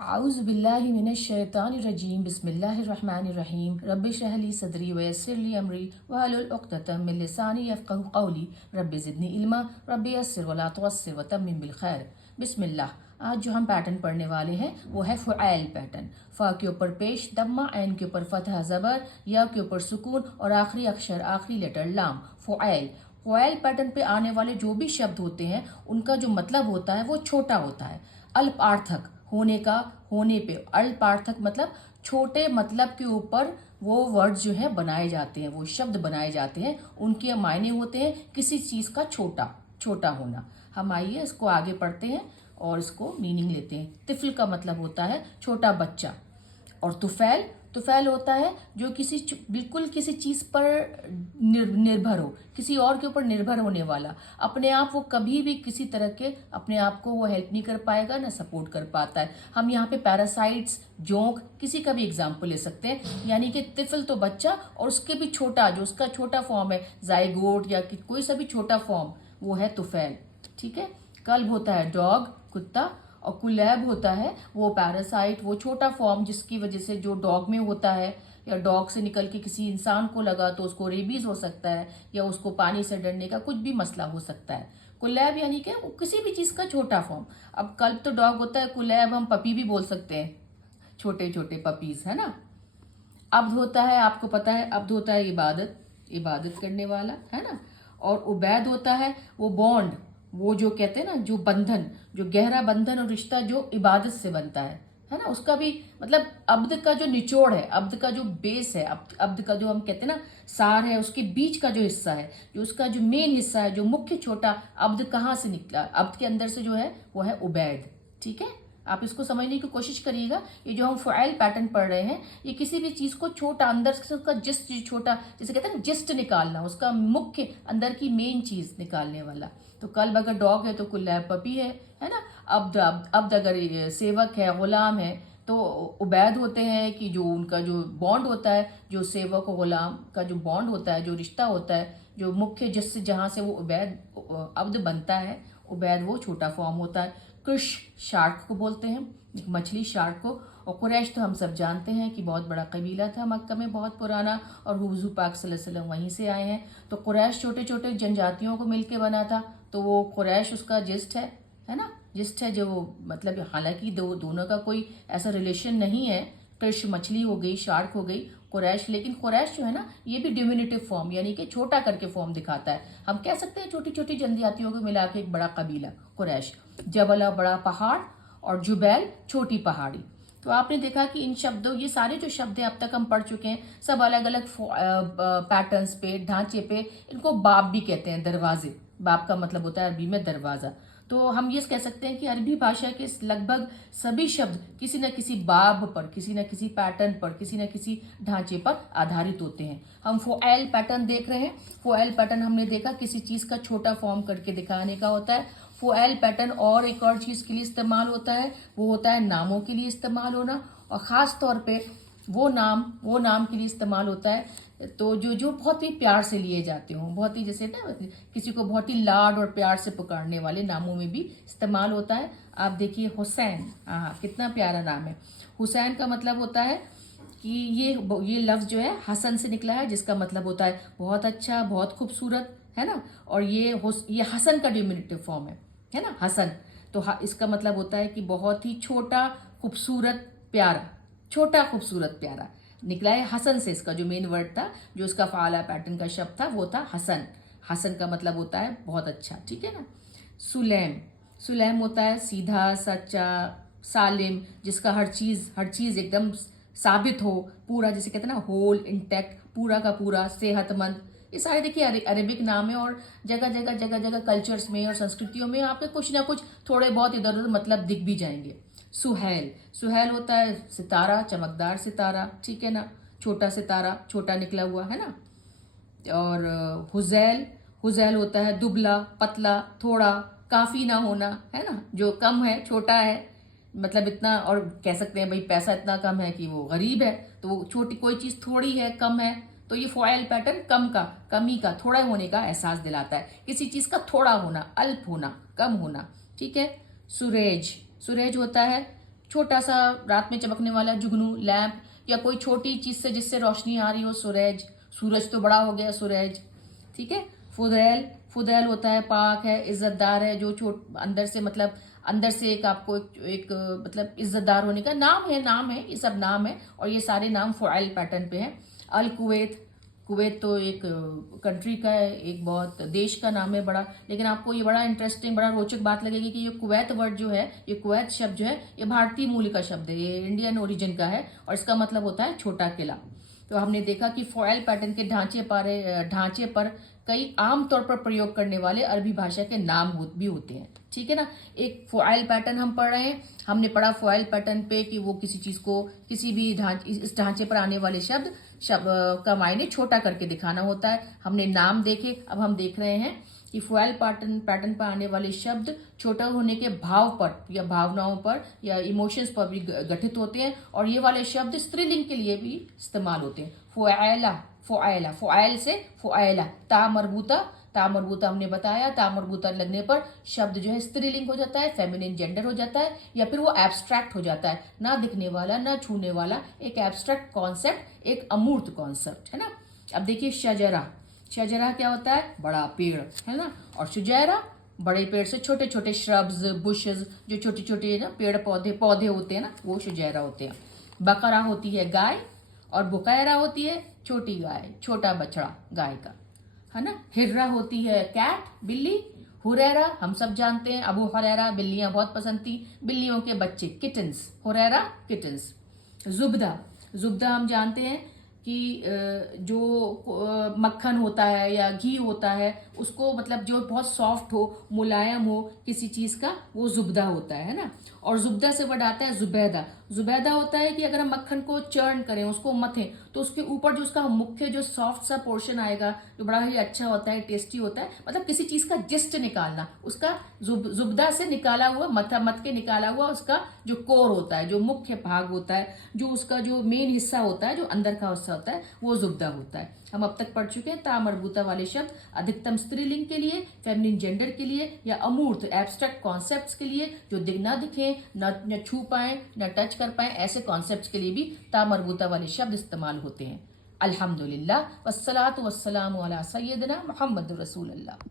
आउज़ु बिल्लाहि मिनश शैतानिर रजीम बिस्मिल्लाहिर रहमानिर रहीम रब्बि इश्रह ली सदरी व यस्सिर ली अमरी वहलुल उक़दतम मिन लिसानी यफ़क़हू क़ौली रब्बि ज़िदनी इल्मा रब्बि यस्सिर व ला तुअस्सिर व तम्मिम बिल खैर। बिस्मिल्लाह। आज जो हम पैटर्न पढ़ने वाले हैं वो है फ़ुआल पैटर्न। फ़ा के ऊपर पेश दम्मा, ऐन के ऊपर फतह ज़बर, या के ऊपर सुकून और आखिरी अक्षर आखिरी लेटर लाम। फ़ुआल फ़ुआल पैटर्न पे आने वाले जो भी शब्द होते हैं उनका जो मतलब होता है वो छोटा होता है। अल्पार्थक होने का, होने पे अल्पार्थक मतलब छोटे मतलब के ऊपर वो वर्ड जो है बनाए जाते हैं, वो शब्द बनाए जाते हैं, उनके मायने होते हैं किसी चीज़ का छोटा छोटा होना। हम आइए इसको आगे पढ़ते हैं और इसको मीनिंग लेते हैं। तिफल का मतलब होता है छोटा बच्चा। और तुफैल तुफैल होता है जो बिल्कुल किसी चीज़ पर निर्भर हो, किसी और के ऊपर निर्भर होने वाला। अपने आप वो कभी भी किसी तरह के अपने आप को वो हेल्प नहीं कर पाएगा, ना सपोर्ट कर पाता है। हम यहाँ पे पैरासाइट्स, जोंक, किसी का भी एग्जाम्पल ले सकते हैं। यानी कि तिफल तो बच्चा और उसके भी छोटा, जो उसका छोटा फॉर्म है जाइगोट या कोई सा भी छोटा फॉर्म, वो है तुफैल। ठीक है। कल्ब होता है डॉग, कुत्ता। और कुलैब होता है वो पैरासाइट, वो छोटा फॉर्म जिसकी वजह से जो डॉग में होता है या डॉग से निकल के किसी इंसान को लगा तो उसको रेबीज हो सकता है या उसको पानी से डरने का कुछ भी मसला हो सकता है। कुलैब यानी कि किसी भी चीज़ का छोटा फॉर्म। अब कल्ब तो डॉग होता है, कुलैब हम पपी भी बोल सकते हैं, छोटे छोटे पपीज, है ना। अब्द होता है, आपको पता है अब्द होता है इबादत, इबादत करने वाला, है ना। और उबैद होता है वो बॉन्ड, वो जो कहते हैं ना, जो बंधन, जो गहरा बंधन और रिश्ता जो इबादत से बनता है ना। उसका भी मतलब अब्द का जो निचोड़ है, अब्द का जो बेस है, अब्द का जो हम कहते हैं ना सार है, उसके बीच का जो हिस्सा है, जो उसका जो मेन हिस्सा है, जो मुख्य छोटा अब्द कहाँ से निकला, अब्द के अंदर से जो है वो है उबैद। ठीक है। आप इसको समझने की कोशिश करिएगा। ये जो हम फ़ुआल पैटर्न पढ़ रहे हैं, ये किसी भी चीज़ को छोटा, अंदर से उसका जिस्ट छोटा, जैसे कहते हैं ना जिस्ट निकालना, उसका मुख्य अंदर की मेन चीज़ निकालने वाला। तो कल्ब अगर डॉग है तो कुल्लैब पपी है ना। अब्द अगर ये सेवक है, गुलाम है, तो उबैद होते हैं कि जो उनका जो बॉन्ड होता है, जो सेवक और गुलाम का जो बॉन्ड होता है, जो रिश्ता होता है, जो मुख्य जिससे जहाँ से वो उबैद अब्द बनता है, उबैद वो छोटा फॉर्म होता है। कृष शार्क को बोलते हैं, एक मछली शार्क को। और कुरैश तो हम सब जानते हैं कि बहुत बड़ा कबीला था मक्का में, बहुत पुराना, और हुजूर पाक सल्लल्लाहु अलैहि वसल्लम वहीं से आए हैं। तो कुरैश छोटे छोटे जनजातियों को मिलके बना था, तो वो कुरैश उसका जिस्ट है ना, जिस्ट है जो मतलब, हालांकि दोनों का कोई ऐसा रिलेशन नहीं है। कृष मछली हो गई, शार्क हो गई, कुरैश, लेकिन कुरैश जो है ना ये भी डिमिनिटिव फॉर्म यानी कि छोटा करके फॉर्म दिखाता है। हम कह सकते हैं छोटी छोटी जनजातियों को मिला के एक बड़ा कबीला कुरैश। जबल बड़ा पहाड़ और जुबैल छोटी पहाड़ी। तो आपने देखा कि इन शब्दों, ये सारे जो शब्द हैं अब तक हम पढ़ चुके हैं, सब अलग अलग पैटर्न्स पे, ढांचे पे। इनको बाब भी कहते हैं, दरवाजे। बाब का मतलब होता है अरबी में दरवाजा। तो हम ये कह सकते हैं कि अरबी भाषा के लगभग सभी शब्द किसी न किसी बाब पर, किसी न किसी पैटर्न पर, किसी न किसी ढांचे पर आधारित होते हैं। हम फ़ुआल पैटर्न देख रहे हैं। फ़ुआल पैटर्न हमने देखा किसी चीज़ का छोटा फॉर्म करके दिखाने का होता है। फ़ुआल पैटर्न और एक और चीज़ के लिए इस्तेमाल होता है, वो होता है नामों के लिए इस्तेमाल होना। और ख़ास तौर पे वो नाम के लिए इस्तेमाल होता है तो जो जो बहुत ही प्यार से लिए जाते हों, बहुत ही जैसे ना किसी को बहुत ही लाड और प्यार से पुकारने वाले नामों में भी इस्तेमाल होता है। आप देखिए हुसैन, हाँ कितना प्यारा नाम है। हुसैन का मतलब होता है कि ये लफ्ज़ जो है हसन से निकला है, जिसका मतलब होता है बहुत अच्छा, बहुत खूबसूरत, है ना। और ये हसन का डिमिनिटिव फॉर्म है ना, हसन। तो इसका मतलब होता है कि बहुत ही छोटा, खूबसूरत, प्यारा। छोटा, खूबसूरत, प्यारा निकला है हसन से। इसका जो मेन वर्ड था, जो इसका फ़ाला पैटर्न का शब्द था, वो था हसन। हसन का मतलब होता है बहुत अच्छा। ठीक है ना। सुलैम, सुलैम होता है सीधा, सच्चा, सालिम, जिसका हर चीज़ एकदम साबित हो, पूरा, जिसे कहते हैं ना होल, इंटैक्ट, पूरा का पूरा, सेहतमंद। ये सारे देखिए अरेबिक नाम है, और जगह जगह कल्चर्स में और संस्कृतियों में आपके कुछ ना कुछ थोड़े बहुत इधर उधर मतलब दिख भी जाएंगे। सुहेल, सुहेल होता है सितारा, चमकदार सितारा। ठीक है ना, छोटा सितारा, छोटा निकला हुआ, है ना। और हुजैल, हुजैल होता है दुबला, पतला, थोड़ा, काफ़ी ना होना, है ना, जो कम है, छोटा है, मतलब इतना। और कह सकते हैं भाई पैसा इतना कम है कि वो गरीब है, तो वो छोटी कोई चीज़ थोड़ी है, कम है, तो ये फ़ुआल पैटर्न कमी का, थोड़ा होने का एहसास दिलाता है। किसी चीज़ का थोड़ा होना, अल्प होना, कम होना। ठीक है। सुरेज, सुरेज होता है छोटा सा रात में चमकने वाला जुगनू, लैंप, या कोई छोटी चीज से जिससे रोशनी आ रही हो, सूरज, सूरज तो बड़ा हो गया सूरज, ठीक है। फुदैल, फुदैल होता है पाक है, इज्जतदार है, जो छोट अंदर से मतलब अंदर से एक आपको एक मतलब इज्जतदार होने का नाम है, ये सब नाम है और ये सारे नाम फ़ुआइल पैटर्न पे हैं। अल कुवैत, कुवैत तो एक कंट्री का है, एक बहुत देश का नाम है बड़ा, लेकिन आपको ये बड़ा इंटरेस्टिंग, बड़ा रोचक बात लगेगी कि ये कुवैत वर्ड जो है, ये कुवैत शब्द जो है, ये भारतीय मूल का शब्द है, ये इंडियन ओरिजिन का है और इसका मतलब होता है छोटा किला। तो हमने देखा कि फ़ॉयल पैटर्न के ढांचे पर कई आमतौर पर प्रयोग करने वाले अरबी भाषा के नाम भी होते हैं, ठीक है ना। एक फ़ॉयल पैटर्न हम पढ़ रहे हैं, हमने पढ़ा फ़ॉयल पैटर्न पे कि वो किसी चीज़ को किसी भी इस ढांचे पर आने वाले शब्द का मायने छोटा करके दिखाना होता है। हमने नाम देखे, अब हम देख रहे हैं कि फ़ॉयल पैटर्न पर आने वाले शब्द छोटा होने के भाव पर या भावनाओं पर या इमोशंस पर भी गठित होते हैं और ये वाले शब्द स्त्रीलिंग के लिए भी इस्तेमाल होते हैं। फ़ुआयला, फ़ुआयला, फ़ुआयल से फ़ुआयला, ता मरबूता हमने बताया, ता मरबूता लगने पर शब्द जो है स्त्रीलिंग हो जाता है, फेमिनिन जेंडर हो जाता है या फिर वो एब्स्ट्रैक्ट हो जाता है, ना दिखने वाला ना छूने वाला, एक एब्स्ट्रैक्ट कॉन्सेप्ट, एक अमूर्त कॉन्सेप्ट, है ना। अब देखिए शजरा, शजरा क्या होता है, बड़ा पेड़, है ना, और शुजैरा बड़े पेड़ से छोटे छोटे श्रब्स, बुशेस, जो छोटे छोटे ना पेड़ पौधे होते हैं ना, वो शुजैरा होते हैं। बकरा होती है गाय और बुकैरा होती है छोटी गाय, छोटा बछड़ा गाय का, है ना। हिर्रा होती है कैट, बिल्ली। हुरैरा हम सब जानते हैं, अबू हुरैरा बिल्लियां बहुत पसंद थी, बिल्लियों के बच्चे किटन्स, हुरैरा किटन्स। जुब्दा, जुब्दा हम जानते हैं कि जो मक्खन होता है या घी होता है उसको मतलब जो बहुत सॉफ्ट हो, मुलायम हो किसी चीज का, वो जुब्दा होता है ना। और जुब्दा से वर्ड आता है जुबैदा, जुबैदा होता है कि अगर हम मक्खन को चर्न करें, उसको मथें, तो उसके ऊपर जो उसका मुख्य जो सॉफ्ट सा पोर्शन आएगा, जो बड़ा ही अच्छा होता है, टेस्टी होता है, मतलब किसी चीज का जिस्ट निकालना, उसका जुबदा से निकाला हुआ, मत के निकाला हुआ उसका जो कोर होता है, जो मुख्य भाग होता है, जो उसका जो मेन हिस्सा होता है, जो अंदर का हिस्सा होता है, वो जुबदा होता है। हम अब तक पढ़ चुके हैं ता मरबूता वाले शब्द अधिकतम स्त्रीलिंग के लिए, फेमिनिन जेंडर के लिए या अमूर्त एब्स्ट्रैक्ट कॉन्सेप्ट्स के लिए, जो ना दिखे, न छू पाए, न टच कर पाए, ऐसे कॉन्सेप्ट्स के लिए भी ता मरबूता वाले शब्द इस्तेमाल होते हैं। अल्हम्दुलिल्लाह वस्सलातु वस्सलामु अला सय्यिदिना मुहम्मद रसूलुल्लाह।